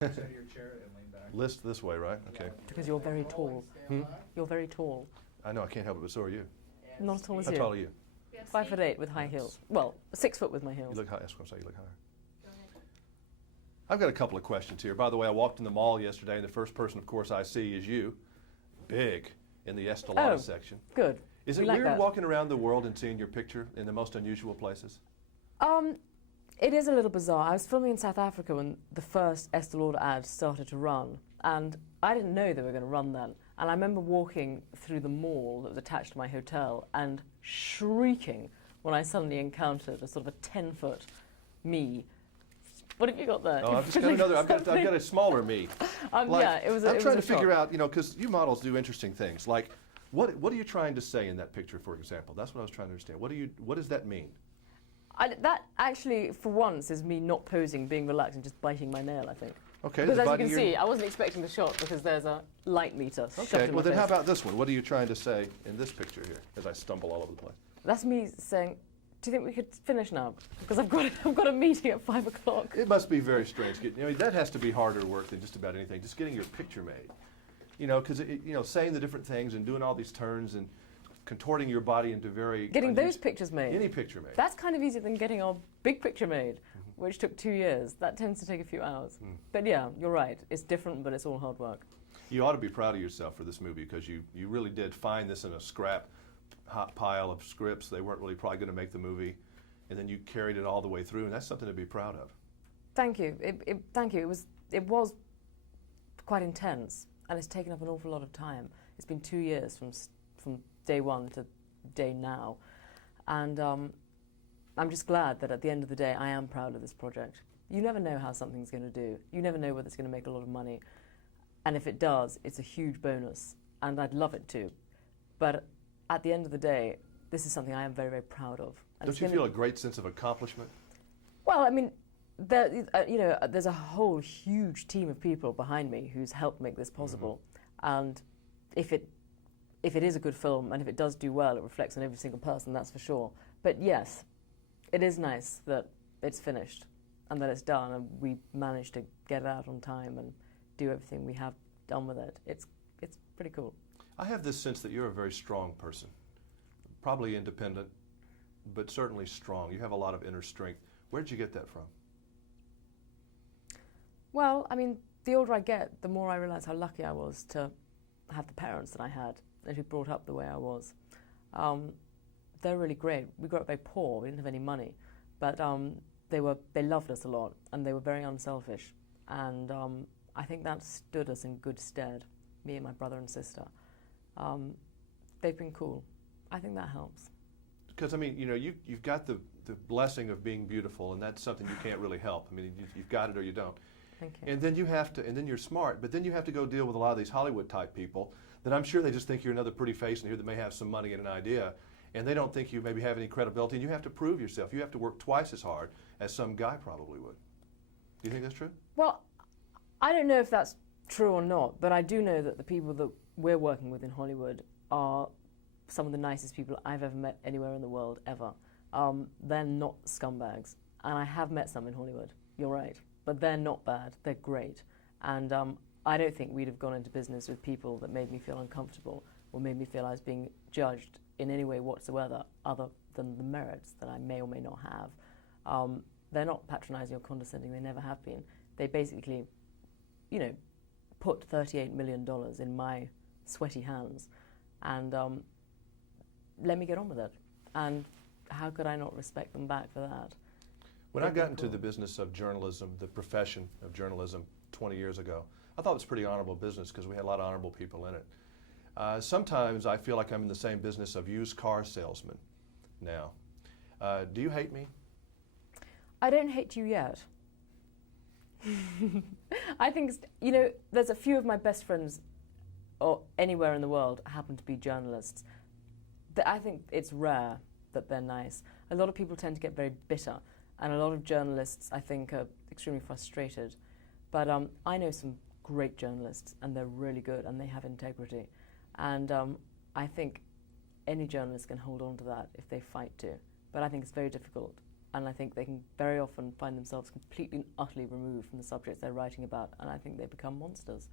Sit in your chair and lean back. List this way, right? Okay. Because you're very tall. You're very tall. I know, I can't help it, but so are you. Not as tall as How you. tall are you? 5'8" with high heels. Well, 6 foot with my heels. You look high. That's what I'm saying. You look higher. I've got a couple of questions here. By the way, I walked in the mall yesterday, and the first person, of course, I see is you, big in the Estee Lauder section. Good. Is We it like weird that. walking around the world and seeing your picture in the most unusual places? It is a little bizarre. I was filming in South Africa when the first Estee Lauder ad started to run, and I didn't know they were going to run then. And I remember walking through the mall that was attached to my hotel and shrieking when I suddenly encountered a sort of a 10-foot me. What have you got there? Oh, I've just got another. I've got a smaller me. Yeah, it was. I'm trying to figure out, because you models do interesting things. Like, what are you trying to say in that picture, for example? That's what I was trying to understand. What does that mean? That actually, for once, is me not posing, being relaxed, and just biting my nail, I think. Okay. Because as you can see, I wasn't expecting the shot because there's a light meter. Okay. Well, then how about this one? What are you trying to say in this picture here? As I stumble all over the place. That's me saying, "Do you think we could finish now? Because I've got a meeting at 5 o'clock." It must be very strange. That has to be harder work than just about anything. Just getting your picture made. Because saying the different things and doing all these turns and contorting your body into very getting those pictures made. Any picture made. That's kind of easier than getting our big picture made, which took 2 years. That tends to take a few hours. But yeah, you're right. It's different, but it's all hard work. You ought to be proud of yourself for this movie because you really did find this in a scrap hot pile of scripts. They weren't really probably going to make the movie, and then you carried it all the way through, and that's something to be proud of. Thank you. Thank you. It was quite intense, and it's taken up an awful lot of time. It's been 2 years from day one to day now, and I'm just glad that at the end of the day I am proud of this project. You never know how something's going to do. You never know whether it's going to make a lot of money, and if it does, it's a huge bonus, and I'd love it too. But at the end of the day, this is something I am very, very proud of. And Don't you feel a great sense of accomplishment? Well, I mean, there's a whole huge team of people behind me who's helped make this possible, and if it is a good film and if it does do well, it reflects on every single person, that's for sure. But yes, it is nice that it's finished and that it's done and we managed to get it out on time and do everything we have done with it. It's pretty cool. I have this sense that you're a very strong person, probably independent, but certainly strong. You have a lot of inner strength. Where did you get that from? Well, I mean, the older I get, the more I realize how lucky I was to have the parents that I had and who brought up the way I was. They're really great. We grew up very poor. We didn't have any money, but they loved us a lot and they were very unselfish. And I think that stood us in good stead, me and my brother and sister. They've been cool. I think that helps. Because, I mean, you've got the blessing of being beautiful, and that's something you can't really help. I mean, you've got it or you don't. Thank you. And then and then you're smart, but then you have to go deal with a lot of these Hollywood-type people that I'm sure they just think you're another pretty face in here that may have some money and an idea, and they don't think you maybe have any credibility, and you have to prove yourself. You have to work twice as hard as some guy probably would. Do you think that's true? Well, I don't know if that's true or not, but I do know that the people that we're working with in Hollywood are some of the nicest people I've ever met anywhere in the world, ever. They're not scumbags. And I have met some in Hollywood, you're right. But they're not bad, they're great. And I don't think we'd have gone into business with people that made me feel uncomfortable or made me feel I was being judged in any way whatsoever other than the merits that I may or may not have. They're not patronizing or condescending, they never have been. They basically, put $38 million in my sweaty hands and let me get on with it. And how could I not respect them back for that? When I got into the business of journalism, the profession of journalism 20 years ago, I thought it was a pretty honorable business because we had a lot of honorable people in it. Sometimes I feel like I'm in the same business of used car salesman now. Do you hate me? I don't hate you yet. I think, there's a few of my best friends or anywhere in the world happen to be journalists. I think it's rare that they're nice. A lot of people tend to get very bitter, and a lot of journalists, I think, are extremely frustrated. But I know some great journalists, and they're really good, and they have integrity. And I think any journalist can hold on to that if they fight to. But I think it's very difficult, and I think they can very often find themselves completely and utterly removed from the subjects they're writing about, and I think they become monsters.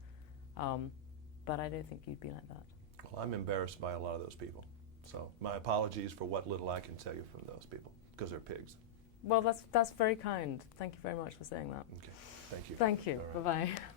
But I don't think you'd be like that. Well, I'm embarrassed by a lot of those people. So my apologies for what little I can tell you from those people, because they're pigs. Well, that's very kind. Thank you very much for saying that. Okay, thank you. Thank you. All right. Bye-bye.